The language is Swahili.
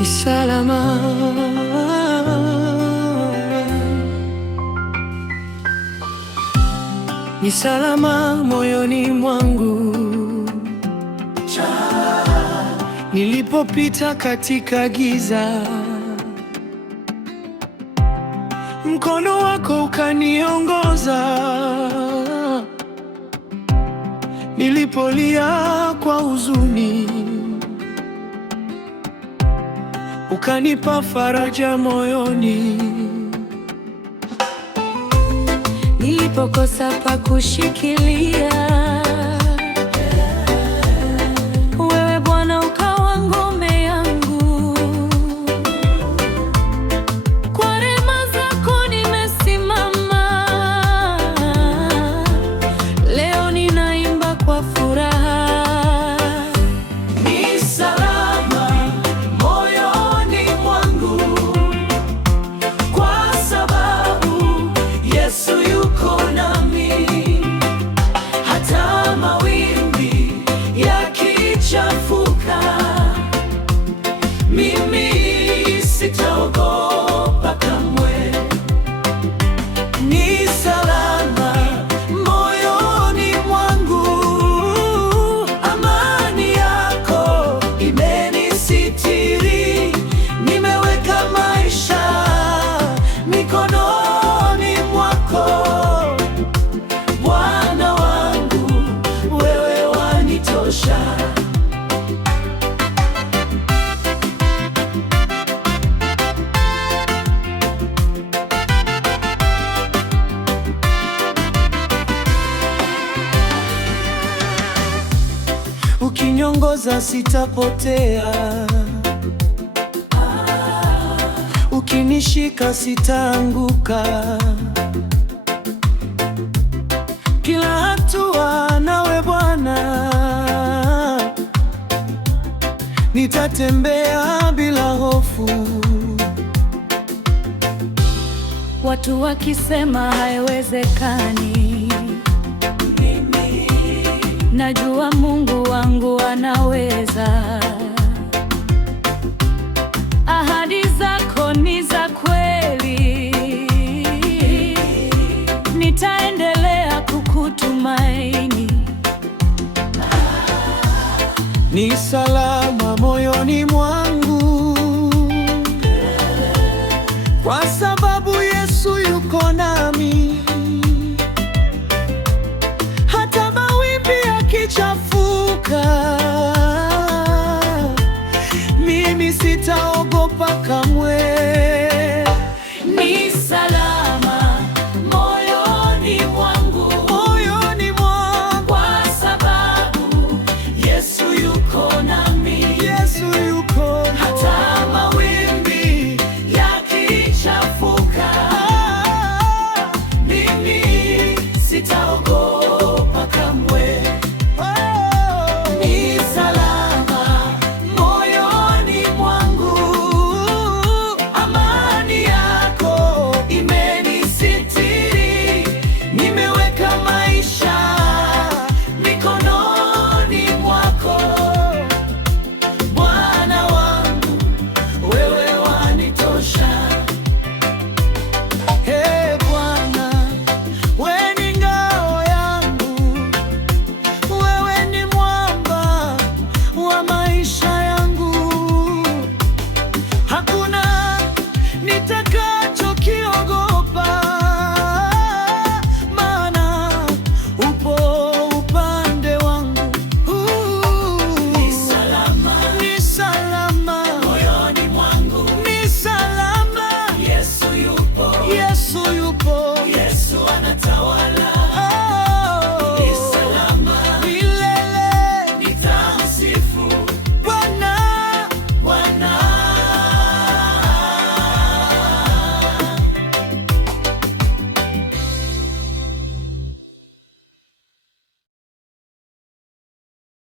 ni salama, ni salama moyoni mwangu. Nilipopita katika giza, mkono wako ukaniongoza. Nilipolia kwa huzuni, ukanipa faraja moyoni. Nilipokosa pa kushikilia, wewe Bwana ukawa ngome yangu. Kwa rehema zako nimesimama, leo ninaimba kwa furaha. Ni salama moyoni mwangu, kwa sababu Yesu yuko nami. Hata mawimbi yakichafuka, mimi sitaogopa kamwe. Ni salama moyoni mwangu, amani yako imenisitiri. Nimeweka maisha mikononi mwako, Bwana wangu, wewe wanitosha. Ukiniongoza sitapotea, ukinishika sitaanguka. Kila hatua nawe Bwana, nitatembea bila hofu. Watu wakisema haiwezekani, najua Mungu wangu anaweza. Ahadi zako ni za kweli, nitaendelea kukutumaini. Ni salama moyoni mwangu, kwa sababu Yesu yuko nami. Hata mawimbi yakichafuka, mimi sitaogopa.